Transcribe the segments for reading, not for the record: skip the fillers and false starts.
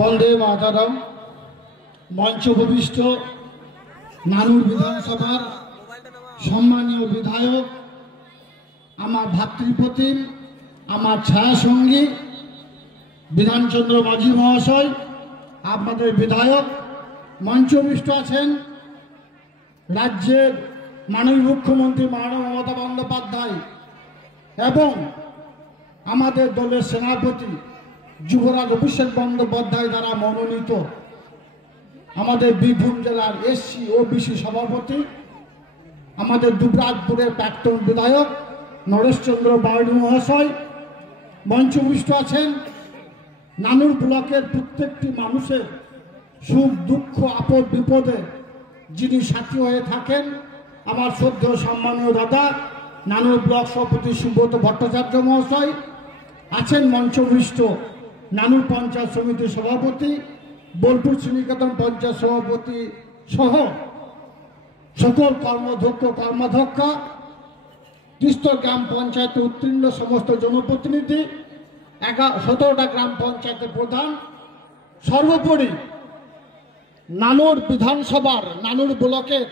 বন্দে মাতরম। মঞ্চ উপবিষ্ট নানুর বিধানসভার সম্মানীয় বিধায়ক, আমার ভাতৃপ্রতিম, আমার ছায়াসঙ্গী বিধানচন্দ্র মাঝি মহাশয়, আপনাদের বিধায়ক, মঞ্চ উপবিষ্ট আছেন রাজ্যের মাননীয় মুখ্যমন্ত্রী মাননীয় মমতা বন্দ্যোপাধ্যায় এবং আমাদের দলের সেনাপতি যুবরাজ অভিষেক বন্দ্যোপাধ্যায় দ্বারা মনোনীত আমাদের বীরভূম জেলার এসসি ওবিসি সভাপতি, আমাদের দুবরাজপুরের প্রাক্তন বিধায়ক নরেশচন্দ্র বাউরি মহাশয়, মঞ্চ উপবিষ্ট আছেন নানুর ব্লকের প্রত্যেকটি মানুষের সুখ দুঃখ আপদ বিপদে যিনি সাথী হয়ে থাকেন আমার শ্রদ্ধেয় সম্মানীয় দাদা নানুর ব্লক সভাপতি সুব্রত ভট্টাচার্য মহাশয়, আছেন মঞ্চ উপবিষ্ট নানুর পঞ্চায়েত সমিতির সভাপতি, বোলপুর শ্রীনিকেতন পঞ্চায়েত সভাপতি সহ সকল কর্মধ্যক্ষ কর্মাধ্যক্ষা, তিস্তর গ্রাম পঞ্চায়েতে উত্তীর্ণ সমস্ত জনপ্রতিনিধি, 17টা গ্রাম পঞ্চায়েতের প্রধান, সর্বোপরি নানুর বিধানসভার নানুর ব্লকের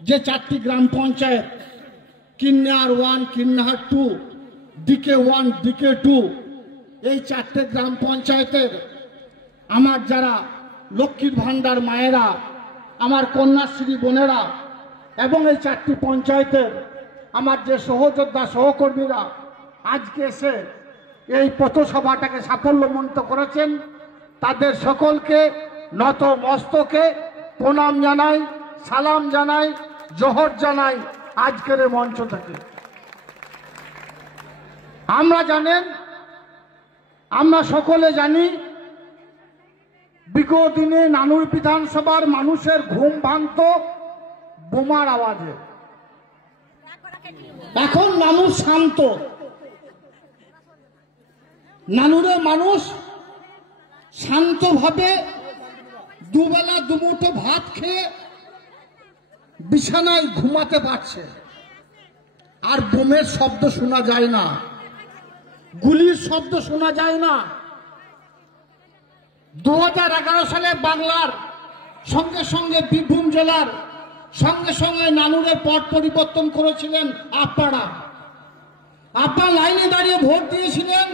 যে 4টি গ্রাম পঞ্চায়েত কিন্নার 1, কিন্নার 2, ডিকে 1, ডিকে 2, এই 4টে গ্রাম পঞ্চায়েতের আমার যারা লক্ষ্মীর ভান্ডার মায়েরা, আমার কন্যাশ্রী বোনেরা এবং এই 4টি পঞ্চায়েতের আমার যে সহযোদ্ধা সহকর্মীরা আজকে এসে এই পথসভাটাকে সাফল্যমণ্ডিত করেছেন, তাদের সকলকে নত মস্তকে প্রণাম জানাই, সালাম জানাই, জোহর জানাই আজকের এই মঞ্চ থেকে। আমরা সকলে জানি বিগত দিনে নানুর বিধানসভার মানুষের ঘুম ভাঙত বোমার আওয়াজে। এখন নানুর শান্ত, নানুরের মানুষ শান্তভাবে দুবেলা দুমুঠো ভাত খেয়ে বিছানায় ঘুমাতে পারছে, আর বোমের শব্দ শোনা যায় না, গুলির শব্দ শোনা যায় না। 2011 সালে বাংলার সঙ্গে সঙ্গে বীরভূম জেলার সঙ্গে সঙ্গে নানুরের পট পরিবর্তন করেছিলেন আপনারা লাইনে দাঁড়িয়ে ভোট দিয়েছিলেন,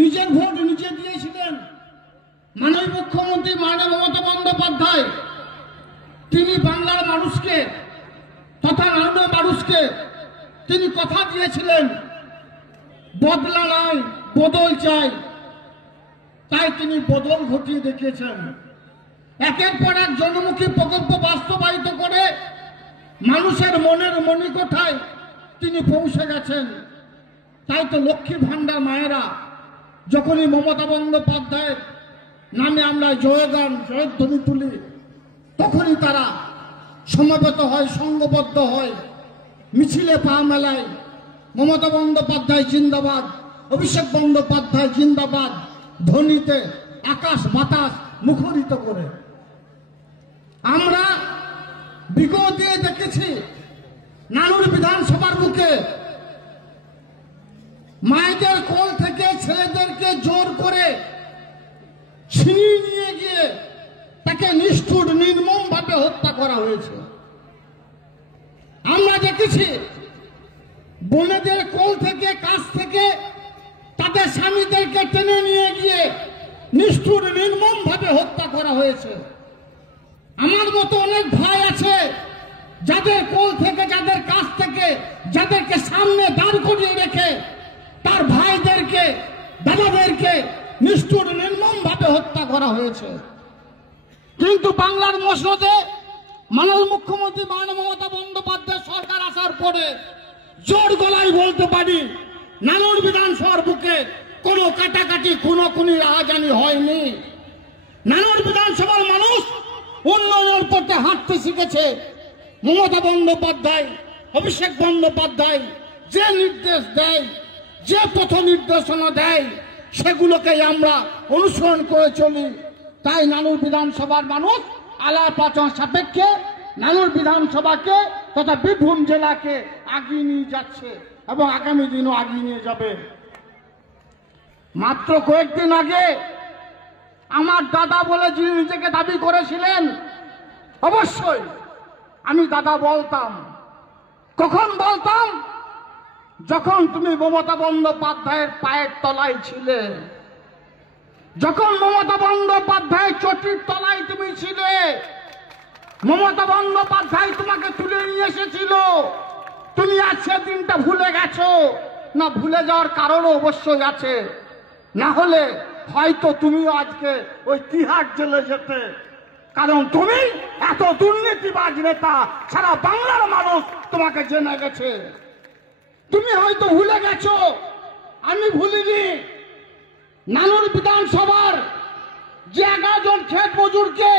নিজের ভোট নিজে দিয়েছিলেন। মাননীয় মুখ্যমন্ত্রী মাননীয় মমতা বন্দ্যোপাধ্যায় তিনি বাংলার মানুষকে তথা নানুরের মানুষকে তিনি কথা দিয়েছিলেন বদলা নয় বদল চাই, তাই তিনি বদল ঘটিয়ে দেখিয়েছেন। একের পর এক জনমুখী প্রকল্প বাস্তবায়িত করে মানুষের মনের মণিকোঠায় তিনি পৌঁছে গেছেন। তাই তো লক্ষ্মী ভান্ডার মায়েরা যখনই মমতা বন্দ্যোপাধ্যায়ের নামে আমরা জয়গান জয়ধ্বনি তুলি, তখনই তারা সমবেত হয়, সংঘবদ্ধ হয়, মিছিলে পা মেলায় মমতা বন্দ্যোপাধ্যায় জিন্দাবাদ, অভিষেক বন্দ্যোপাধ্যায় জিন্দাবাদ ধ্বনিতে আকাশ বাতাস মুখরিত করে। আমরা বিগত দিয়ে দেখেছি নানুর বিধানসভার বুকে মায়েদের কোল থেকে ছেলেদেরকে জোর করে ছিনিয়ে নিয়ে গিয়ে তাকে নিষ্ঠুর নির্মম ভাবে হত্যা করা হয়েছে। আমরা দেখেছি বোনেদের কোল থেকে কাছ থেকে তাদের স্বামীদেরকে টেনে নিয়ে গিয়ে নিষ্ঠুর নির্মম ভাবে হত্যা করা হয়েছে। আমার মতো অনেক ভাই আছে যাদের কোল থেকে, যাদের কাছ থেকে, যাদেরকে সামনে দাঁড় করিয়ে রেখে তার ভাইদেরকে, দাদাদেরকে নিষ্ঠুর নির্মম ভাবে হত্যা করা হয়েছে। কিন্তু বাংলার মসনদে মাননীয় মুখ্যমন্ত্রী মাননীয় মমতা বন্দ্যোপাধ্যায় সরকার আসার পরে জোর গলায় বলতে পারি নানুর বিধানসভার বুকে কোনো কাটাকাটি খুনোখুনি রাহাজানি হয়নি। নানুর বিধানসভার মানুষ উন্নয়নের পথে হাঁটতে শিখেছে। মমতা বন্দ্যোপাধ্যায়, অভিষেক বন্দ্যোপাধ্যায় যে নির্দেশ দেয়, যে পথ নির্দেশনা দেয়, সেগুলোকে আমরা অনুসরণ করে চলি। তাই নানুর বিধানসভার মানুষ আলাপ আলোচনা সাপেক্ষে নানুর বিধানসভাকে তথা বীরভূম জেলাকে আগিয়ে নিয়ে যাচ্ছে এবং আগামী দিনও আগিয়ে নিয়ে যাবে। মাত্র কয়েকদিন আগে আমার দাদা বলে যিনি নিজেকে দাবি করেছিলেন, অবশ্যই আমি দাদা বলতাম। কখন বলতাম? যখন তুমি মমতা বন্দ্যোপাধ্যায়ের পায়ের তলায় ছিলে, যখন মমতা বন্দ্যোপাধ্যায়ের চটির তলায় তুমি ছিলে, মমতা বন্দ্যোপাধ্যায় তোমাকে তুলে নিয়ে এসেছিল। তুমি আজ সেদিনটা ভুলে গেছো না? ভুলে যাওয়ার কারণও অবশ্যই আছে, না হলে হয়তো তুমিও আজকে ওই তিহার জেলে যেতে। কারণ তুমি এত দুর্নীতিবাজ নেতা, সারা বাংলার মানুষ তোমাকে জেনে গেছে। তুমি হয়তো ভুলে গেছো, আমি ভুলিনি। নানুর বিধানসভার যে 11 জন ক্ষেত মজুরকে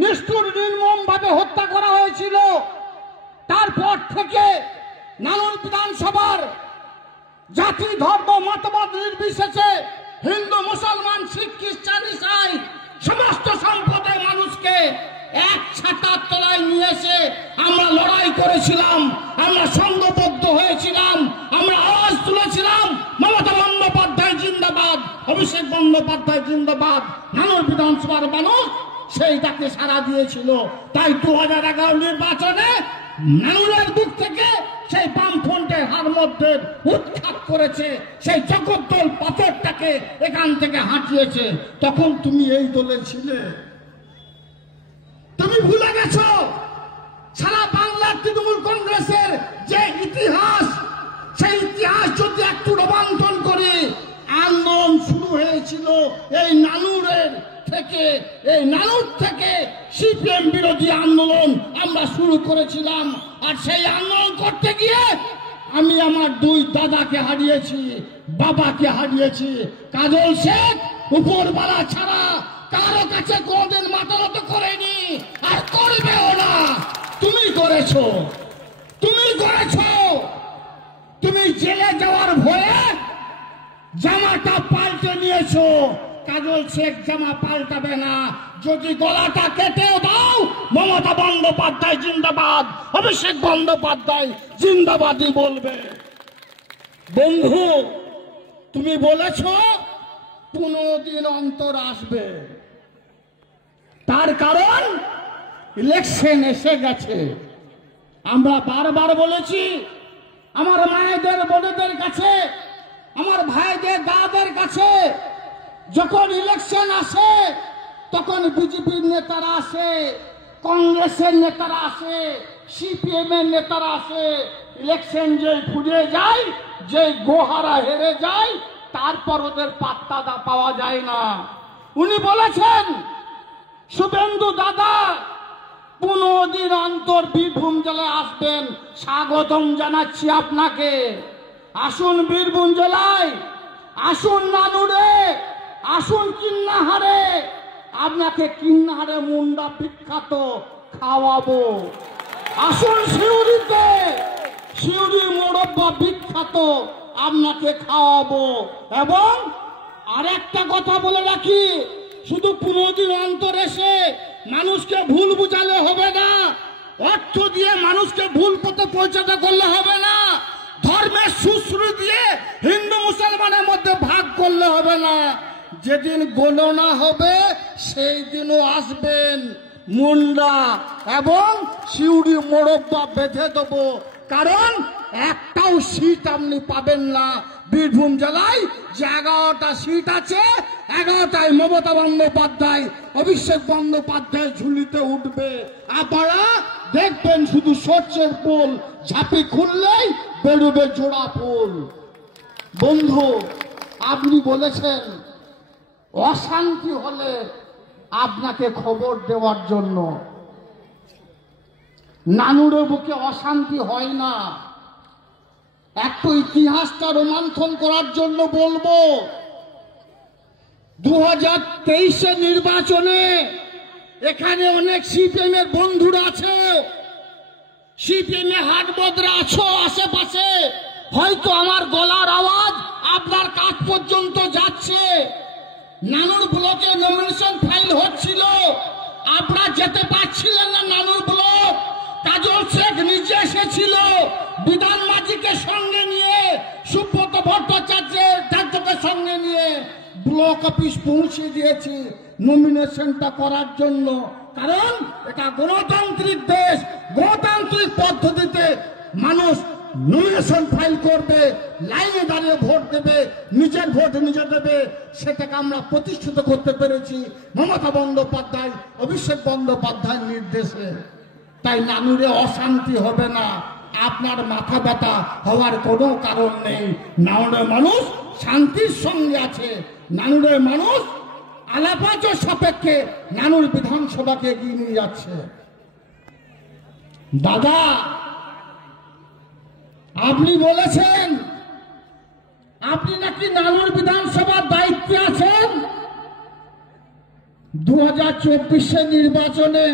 নিষ্ঠুর নির্মম ভাবে হত্যা করা হয়েছিল, তারপর থেকে নানুর বিধানসভার জাতি ধর্ম মতবাদ নির্বিশেষে হিন্দু মুসলমান শিখ খ্রিস্টান ইসাই সমস্ত সম্প্রদায়ের মানুষকে এক ছাতার তলায় নিয়ে এসে আমরা লড়াই করেছিলাম, আমরা সংঘবদ্ধ হয়েছিলাম, আমরা আওয়াজ তুলেছিলাম মমতা বন্দ্যোপাধ্যায় জিন্দাবাদ, অভিষেক বন্দ্যোপাধ্যায় জিন্দাবাদ। নানুর বিধানসভার মানুষ সেইটাকে সাড়া দিয়েছিল। তাই 2011 নির্বাচনে নানুরের বুক থেকে সেই বামফ্রন্টের হার মধ্যে উৎখাত করেছে, সেই জগদ্দল পাথরটাকে এখান থেকে হাঁটিয়েছে। তখন তুমি এই দলে ছিলে, তুমি ভুলে গেছো। সারা বাংলার তৃণমূল কংগ্রেসের যে ইতিহাস, সেই ইতিহাস যদি একটু রোমাঞ্চন করে, আন্দোলন শুরু হয়েছিল এই নানুরের থেকে। এই নানুর থেকে সিপিএম বিরোধী আন্দোলন আমরা শুরু করেছিলাম। আর সেই আন্দোলন করতে গিয়ে আমি আমার 2 দাদাকে হারিয়েছি, বাবাকে হারিয়েছি। কাজল শেখ উপরবালা ছাড়া কারো কাছে কোনদিন মাথা নত করেনি, আর করবেও না। তুমি করেছো, তুমি করেছো। তুমি জেলে যাওয়ার ভয়ে জামাটা পাল্টে নিয়েছো। কাজল শেখ জামা পাল্টাবে না। যদি গলাটা কেটে দাও, মমতা বন্দ্যোপাধ্যায় জিন্দাবাদ, অভিষেক বন্দ্যোপাধ্যায় জিন্দাবাদই বলবে। বন্ধু, তুমি বলেছ 15 দিন অন্তর আসবে, তার কারণ ইলেকশন এসে গেছে। আমরা বারবার বলেছি আমার মায়েদের বোনেদের কাছে, আমার ভাইদের দাদাদের কাছে, যখন ইলেকশন আসে তখন বিজেপির নেতারা আসে, কংগ্রেসের নেতারা আসে, সিপিএম এর নেতারা আসে। ইলেকশন যে ফুরিয়ে যায়, যে গোহারা হেরে যায়, তারপর ওদের পাত্তা পাওয়া যায় না। উনি বলেছেন শুভেন্দু দাদা 15 দিন অন্তর বীরভূম জেলায় আসবেন, স্বাগতম জানাচ্ছি আপনাকে। আসুন বীরভূম জেলায়, আসুন নানুরে, আসুন কিন্নাহারে। আপনাকে কিন্নাহারে মুন্ডা বিখ্যাত খাওয়াবো। আসুন সিউড়িতে, সিউড়ি মোরব্বা বিখ্যাত আপনাকে খাওয়াবো। এবং আরেকটা কথা বলে রাখি, শুধু 15 দিন অন্তর এসে মানুষকে ভুল বুঝালে হবে না, অর্থ দিয়ে মানুষকে ভুল পথে পৌঁছাতে করলে হবে না, ধর্মের সুশ্রী দিয়ে হিন্দু মুসলমানের মধ্যে ভাগ করলে হবে না। যেদিন গণনা হবে সেই দিনও আসবেন মুন্ডা এবং সিউড়ি মোরব্বা বেঁধে দেবো। কারণ একটাও সিট আপনি পাবেন না বীরভূম জেলায়। যে 11টা সিট আছে, 11টায় মমতা বন্দ্যোপাধ্যায়, অভিষেক বন্দ্যোপাধ্যায় ঝুলিতে উঠবে। আপনারা দেখবেন শুধু সর্ষের ফুল ঝাঁপি খুললেই বেরোবে জোড়া ফুল। বন্ধু, আপনি বলেছেন অশান্তি হলে আপনাকে খবর দেওয়ার জন্য। নানুরের বুকে অশান্তি হয় না। একটু ইতিহাসটা রোমন্থন করার জন্য বলবো, 2023 নির্বাচনে এখানে অনেক সিপিএম এর বন্ধুরা আছে, সিপিএম এ হাট বদরা আছো আশেপাশে। হয়তো আমার গলার আওয়াজ আপনার কাছ পর্যন্ত যাচ্ছে। নানুর ব্লকে নমিনেশন ফাইল হচ্ছিল, আপনারা যেতে পারছিলেন না নানুর ব্লক। কাজল শেখ নিজে এসেছিল বিধান মাঝিকে সঙ্গে নিয়ে, সুব্রত ভট্টাচার্যকে সঙ্গে নিয়ে ব্লক অফিস পৌঁছে দিয়েছি নমিনেশনটা করার জন্য। কারণ এটা গণতান্ত্রিক দেশ, গণতান্ত্রিক পদ্ধতিতে মানুষ নমিনেশন ফাইল করবে, লাইনে দাঁড়িয়ে ভোট দেবে, নিজের ভোট নিজে দেবে। সেটাকে আমরা প্রতিষ্ঠিত করতে পেরেছি মমতা বন্দ্যোপাধ্যায়, অভিষেক বন্দ্যোপাধ্যায়ের নির্দেশে। তাই নানুরে অশান্তি হবে না, আপনার মাথা ব্যথা হওয়ার কোনো কারণ নেই। নানুরের মানুষ শান্তির সঙ্গে আছে। নানুরের মানুষ আলাপাচর সাপেক্ষে নানুর বিধানসভাকে এগিয়ে নিয়ে যাচ্ছে। দাদা, আপনি বলেছেন আপনি নাকি নানুর বিধানসভার দায়িত্বে আছেন। 2024 নির্বাচনে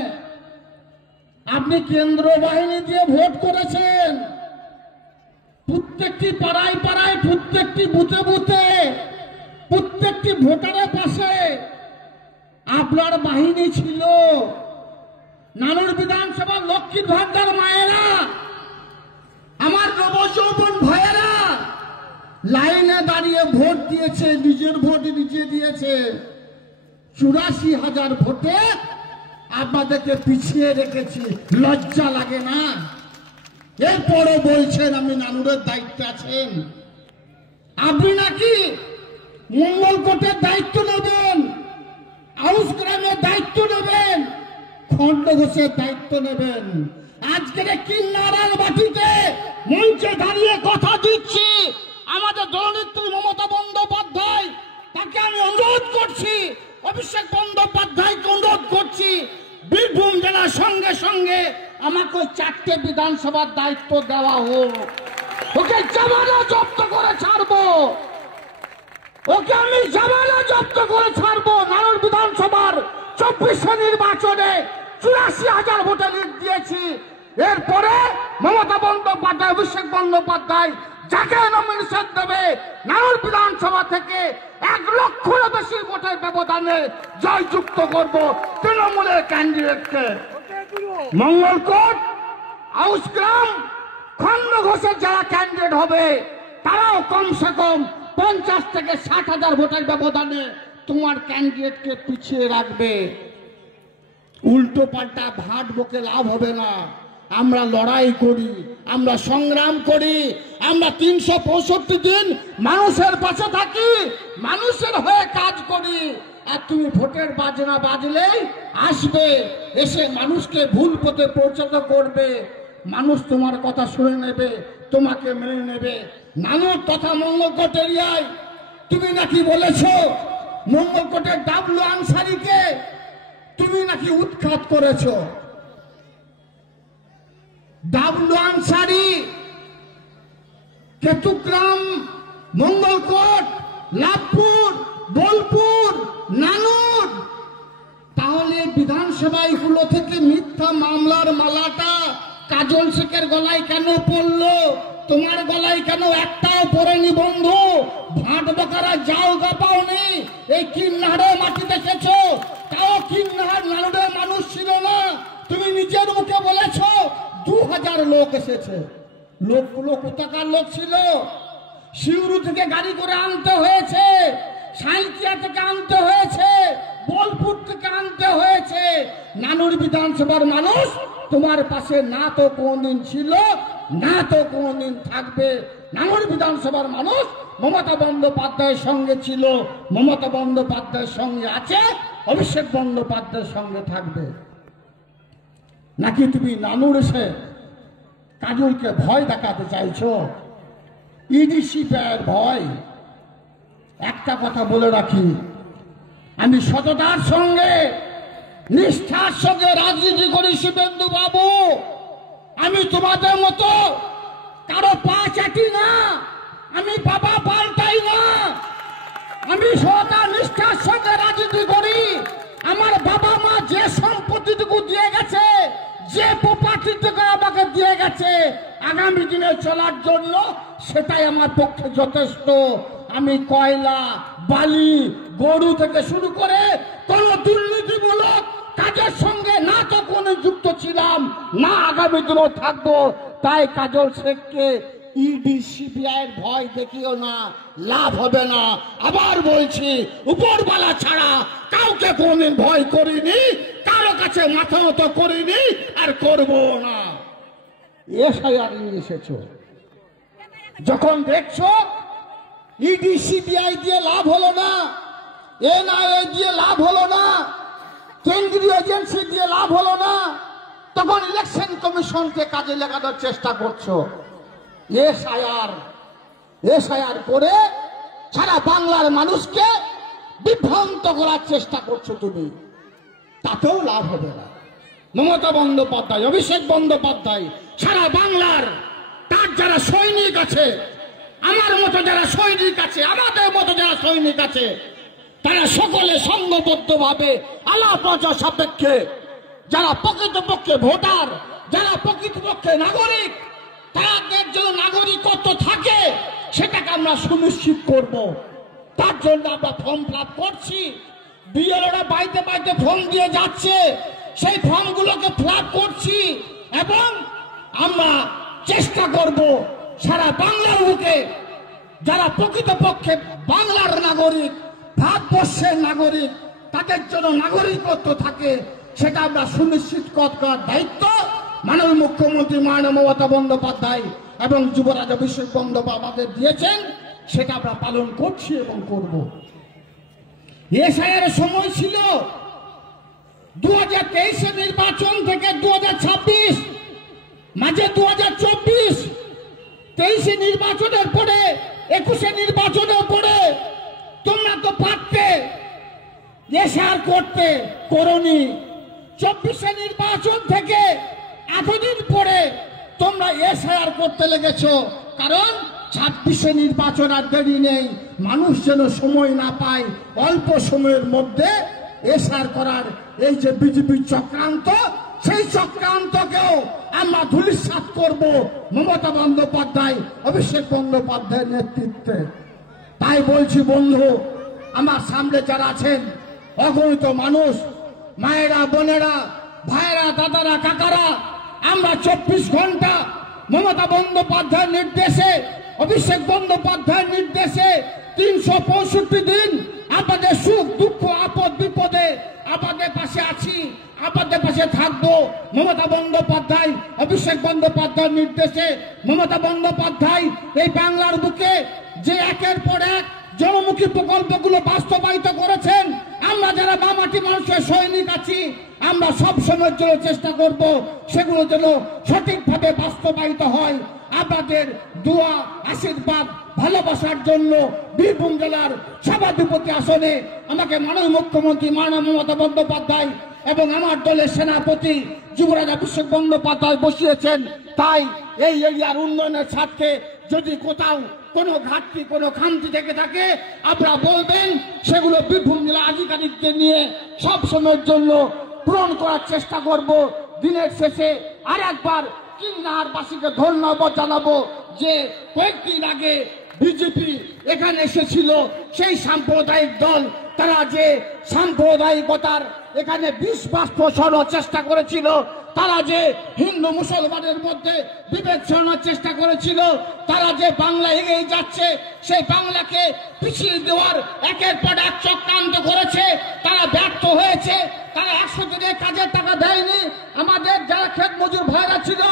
আপনি কেন্দ্র বাহিনী দিয়ে ভোট করেছেন। প্রত্যেকটি পাড়ায় পাড়ায়, প্রত্যেকটি বুথে বুথে, প্রত্যেকটি ভোটারের পাশে আপনার বাহিনী ছিল। নানুর বিধানসভার লক্ষ্মীর ভান্ডার মায়েরা, আমার নবযৌবন ভাইয়েরা লাইনে দাঁড়িয়ে ভোট দিয়েছে, নিজের ভোট নিজে দিয়েছে। 84,000 ভোটে আপনাদেরকে পিছিয়ে রেখেছি, লজ্জা লাগে না? এরপরও বলছেন আমি নানুরের দায়িত্বে আছেন। আপনি নাকি মঙ্গলকোটের দায়িত্ব নেবেন, আউসগ্রামের দায়িত্ব নেবেন, খণ্ডঘোষের দায়িত্ব নেবেন। আজকের কিন্নারার বাটিতে মঞ্চে দাঁড়িয়ে কথা দিচ্ছি আমাদের দলনেত্রী মমতা বন্দ্যোপাধ্যায়, তাকে আমি অনুরোধ করছি, অভিষেক বন্দ্যোপাধ্যায়কে অনুরোধ করছি, বীরভূম জেলার সঙ্গে সঙ্গে আমাকে 4টে বিধানসভার দায়িত্ব দেওয়া হোক। ওকে জামানা জব্দ করে ছাড়বো, ওকে আমি জামানা জব্দ করে ছাড়বো। নানুর বিধানসভার 24 নির্বাচনে 84,000 ভোটে লিড দিয়েছি। এরপরে মমতা বন্দ্যোপাধ্যায়, অভিষেক বন্দ্যোপাধ্যায় যাকে নমিনেশন দেবে নানুর বিধানসভা থেকে 1 লক্ষের বেশি ভোটের ব্যবধানে জয়যুক্ত করব তৃণমূলের ক্যান্ডিডেটকে। মঙ্গলকোট, আউসগ্রাম, খণ্ডঘোষের যারা ক্যান্ডিডেট হবে তারাও কমসে কম 50 থেকে 60,000 ভোটের ব্যবধানে তোমার ক্যান্ডিডেটকে পিছিয়ে রাখবে। উল্টো পাল্টা ভাট বকে লাভ হবে না। আমরা লড়াই করি, আমরা সংগ্রাম করি, আমরা 365 দিন মানুষের পাশে থাকি, মানুষের হয়ে কাজ করি। আর তুমি ভোটের বাজনা বাজলেই আসবে, এসে মানুষকে ভুল পথে পৌঁছাতে করবে। মানুষ তোমার কথা শুনে নেবে, তোমাকে মেনে নেবে। নানুর তথা মঙ্গলকোট এরিয়ায় তুমি নাকি বলেছো মঙ্গলকোটের ডাবলু আনসারিকে তুমি নাকি উৎখাত করেছো। ডাবলু আনসারি কেতুগ্রাম, মঙ্গলকোট, লাভপুর, বোলপুর, নানুর, তাহলে বিধানসভায় গুলো থেকে মিথ্যা মামলার মালাটা কাজল শেখের গলায় কেন পড়লো? তোমার গলায় কেন একটাও পড়েনি বন্ধু? ভাট বকারা যাও গা পাওনি। এই কিন্নাহারে মাটি দেখেছো, তাও কিন্নাহার নানুরের মানুষ ছিল না। তুমি নিজের মুখে বলেছো 2000 লোক এসেছে। লোকগুলো কোথাকার লোক ছিল? শিউরু থেকে গাড়ি করে আনতে হয়েছে, সাঁইথিয়া থেকে আনতে হয়েছে, বোলপুর থেকে আনতে হয়েছে। নানুর বিধানসভার মানুষ তোমার পাশে না তো কোনদিন ছিল, না তো কোনদিন থাকবে। নানুর বিধানসভার মানুষ মমতা বন্দ্যোপাধ্যায়ের সঙ্গে ছিল, মমতা বন্দ্যোপাধ্যায়ের সঙ্গে আছে, অভিষেক বন্দ্যোপাধ্যায়ের সঙ্গে থাকবে। নাকি তুমি নানুর এসে কাজলকে ভয় দেখাতে চাইছো? ইডিসি প্যার ভয়। একটা কথা বলে রাখি, আমি সততার সঙ্গে, নিষ্ঠার সঙ্গে রাজনীতি করি শুভেন্দু বাবু। আমি তোমাদের মতো কারো পা চাটি না, আমি বাবা পাল্টাই না। আমি সততা নিষ্ঠার সঙ্গে রাজনীতি করি। আমার বাবা মা যে সম্পত্তিটুকু দিয়ে গেছে, যে প্রপার্টিটুকু আমাকে দিয়ে গেছে আগামী দিনে চলার জন্য, সেটাই আমার পক্ষে যথেষ্ট। আমি কয়লা, বালি, গরু থেকে শুরু করে কোন দুর্নীতিমূলক কাজের সঙ্গে না তো কোনো যুক্ত ছিলাম, না আগামী দিনও থাকবো। তাই কাজল শেখকে ইডি সিবিআই এর ভয় দেখিও না, লাভ হবে না। আবার বলছি, উপরওয়ালা ছাড়া কাউকে কোনদিন ভয় করিনি, কারো কাছে মাথা নত করিনি, আর করব না। এসআইআর নিয়ে এসেছো, যখন দেখছো ইডি সিবিআই দিয়ে লাভ হলো না, এনআইএ দিয়ে লাভ হলো না, কেন্দ্রীয় এজেন্সি দিয়ে লাভ হলো না, তখন ইলেকশন কমিশনকে কাজে লাগানোর চেষ্টা করছো। এসআইআর করে সারা বাংলার মানুষকে বিভ্রান্ত করার চেষ্টা করছো তুমি, তাতেও লাভ হবে না। মমতা বন্দ্যোপাধ্যায়, অভিষেক বন্দ্যোপাধ্যায় সারা বাংলার তার যারা সৈনিক আছে, আমার মতো যারা সৈনিক আছে, আমাদের মতো যারা সৈনিক আছে, তারা সকলে সংঘবদ্ধভাবে আলাপ সাপেক্ষে যারা প্রকৃতপক্ষে ভোটার, যারা প্রকৃতপক্ষে নাগরিক, তাদের জন্য নাগরিকত্ব থাকে, সেটাকে আমরা সুনিশ্চিত করব। তার জন্য আমরা ফর্ম ফিল আপ করছি। বিএলওরা বাড়িতে বাড়িতে ফর্ম দিয়ে যাচ্ছে, সেই ফর্মগুলোকে ফিল আপ করছি এবং আমরা চেষ্টা করব সারা বাংলার বুকে যারা প্রকৃতপক্ষে বাংলার নাগরিক, ভারতবর্ষের নাগরিক, তাদের জন্য নাগরিকত্ব থাকে, সেটা আমরা সুনিশ্চিত করার দায়িত্ব মাননীয় মুখ্যমন্ত্রী মাননীয় মমতা বন্দ্যোপাধ্যায় এবং যুবরাজ অভিষেক বন্দ্যোপাধ্যায় আমাদের দিয়েছেন, সেটা আমরা পালন করছি এবং করব। এসআইআর সময় ছিল 2023 নির্বাচন থেকে 2026, মাঝে 2024, 23 নির্বাচনের পরে 21 নির্বাচনের পরে তোমরা তো পারতে এসআইআর করতে, করনি। 24 নির্বাচন থেকে এতদিন পরে তোমরা এসআইআর করতে লেগেছো, কারণ 26 নির্বাচন আর দেরি নেই, মানুষ যেন সময় না পায়, অল্প সময়ের মধ্যে এসআইআর করার এই যে বিজেপির চক্রান্ত, সেই চক্রান্তকেও আমরা ধূলিসাৎ করব মমতা বন্দ্যোপাধ্যায়, অভিষেক বন্দ্যোপাধ্যায়ের নেতৃত্বে। তাই বলছি বন্ধু, আমার সামনে যারা আছেন অগণিত মানুষ, মায়েরা, বোনেরা, ভাইরা, দাদারা, কাকারা, আমরা 24 ঘন্টা মমতা বন্দ্যোপাধ্যায়ের নির্দেশে, অভিষেক বন্দ্যোপাধ্যায়ের নির্দেশে 365 দিন আপনাদের সুখ দুঃখ আপদ বিপদে আপনাদের পাশে আছি, আপনাদের পাশে থাকবো। মমতা বন্দ্যোপাধ্যায়, অভিষেক বন্দ্যোপাধ্যায়ের নির্দেশে মমতা বন্দ্যোপাধ্যায় এই বাংলার বুকে যে একের পর এক জনমুখী প্রকল্পগুলো বাস্তবায়িত করেছেন, আমরা যারা মামাটি মানুষের সৈনিক আছি, আমরা সব সময়ের জন্য চেষ্টা করব সেগুলো যেন সঠিকভাবে বাস্তবায়িত হয়। আপনাদের দোয়া, আশীর্বাদ, ভালোবাসার জন্য বীরভূম জেলার সভাধিপতি আসনে আমাকে মাননীয় মুখ্যমন্ত্রী মাননীয় মমতা বন্দ্যোপাধ্যায় এবং আমার দলের সেনাপতি যুবরাজ অভিষেক বন্দ্যোপাধ্যায় বসিয়েছেন। তাই এই এরিয়ার উন্নয়নের স্বার্থে যদি কোথাও কোনো ঘাটতি, কোনো খামতি থেকে থাকে, আপনারা বলবেন, সেগুলো বীরভূম জেলা আধিকারিকদের নিয়ে সব সময়ের জন্য পূরণ করার চেষ্টা করব। দিনের শেষে আর একবার কিন্নারবাসীকে ধন্যবাদ জানাবো যে কয়েকদিন আগে বিজেপি এখানে এসেছিল, সেই সাম্প্রদায়িক দল, তারা যে সাম্প্রদায়িকতার এখানে বিষ বাষ্প ছড়ানোর চেষ্টা করেছিল, তারা যে হিন্দু মুসলমানের মধ্যে বিভেদ ছড়ানোর চেষ্টা করেছিল, তারা যে বাংলা এগিয়ে যাচ্ছে সেই বাংলাকে পিছিয়ে দেওয়ার একের পর এক চক্রান্ত করেছে, তারা ব্যর্থ হয়েছে। তারা 100 দিনের কাজের টাকা দেয়নি। আমাদের যারা ক্ষেত মজুর ভাইরা ছিল,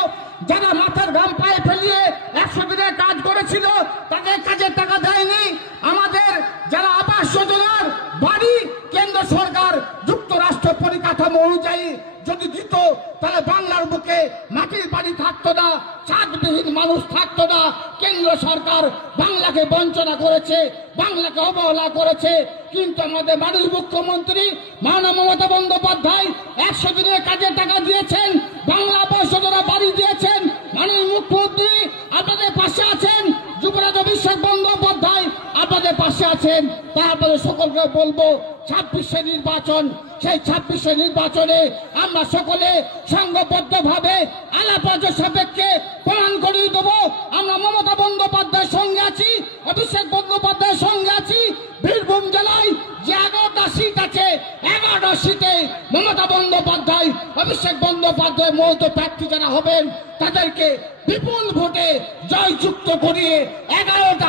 যারা মাথার ঘাম পায়ে ফেলিয়ে 100 দিনের কাজ করেছিল, তাদের কাজের টাকা দেয়নি। আমাদের যারা আবাস যোজনার বাড়ি কেন্দ্র সরকার যুক্তরাষ্ট্র পরিকাঠামো অনুযায়ী যদি দিত, তাহলে বাংলার বুকে মাটির বাড়ি থাকতো না, ছাদবিহীন মানুষ থাকতো না। কেন্দ্র সরকার বাংলাকে বঞ্চনা করেছে, বাংলাকে অবহেলা করেছে। কিন্তু আমাদের মাননীয় মুখ্যমন্ত্রী মাননীয় মমতা বন্দ্যোপাধ্যায় 100 দিনের কাজের টাকা দিয়েছেন, বাংলা আবাস যোজনা বাড়ি দিয়েছেন। মাননীয় মুখ্যমন্ত্রী আপনাদের পাশে আছেন, যুবরাজ অভিষেক বন্দ্যোপাধ্যায় আপনাদের পাশে আছেন। তাই আপনাদের সকলকে বলবো, 26 নির্বাচন, সেই 26 নির্বাচনে আমরা সকলে সংঘবদ্ধভাবে আলাপ সাপেক্ষে প্রমাণ করে দেবো আমরা মমতা বন্দ্যোপাধ্যায়ের সঙ্গে আছি, অভিষেক বন্দ্যোপাধ্যায়ের সঙ্গে আছি। বীরভূম জেলায় যে 11টা সিট আছে, 11টা সিটে মমতা বন্দ্যোপাধ্যায়, অভিষেক বন্দ্যোপাধ্যায় মৌত প্রার্থী যারা হবেন তাদেরকে বিপুল ভোটে জয়যুক্ত করিয়ে 11টা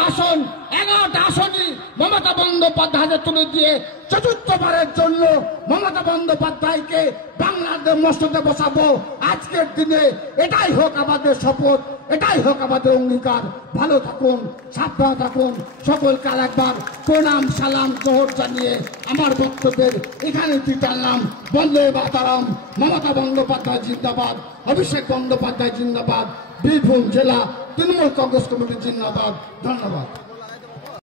আসনই মমতা বন্দ্যোপাধ্যায়কে তুলে দিয়ে চতুর্থবারের জন্য মমতা বন্দ্যোপাধ্যায়কে বাংলাদেশ মসজিদে বসাবো। আজকের দিনে এটাই হোক আমাদের শপথ, এটাই হোক আমাদের অঙ্গীকার। ভালো থাকুন, সাবধানে থাকুন। সকলকে আরেকবার প্রণাম, সালাম, জোহর জানিয়ে আমার বক্তব্যের এখানে টানলাম। বন্দে মাতরম। মমতা বন্দ্যোপাধ্যায় জিন্দাবাদ, অভিষেক বন্দ্যোপাধ্যায় জিন্দাবাদ, বীরভূম জেলা তৃণমূল কংগ্রেস কমিটি জিন্দাবাদ। ধন্যবাদ।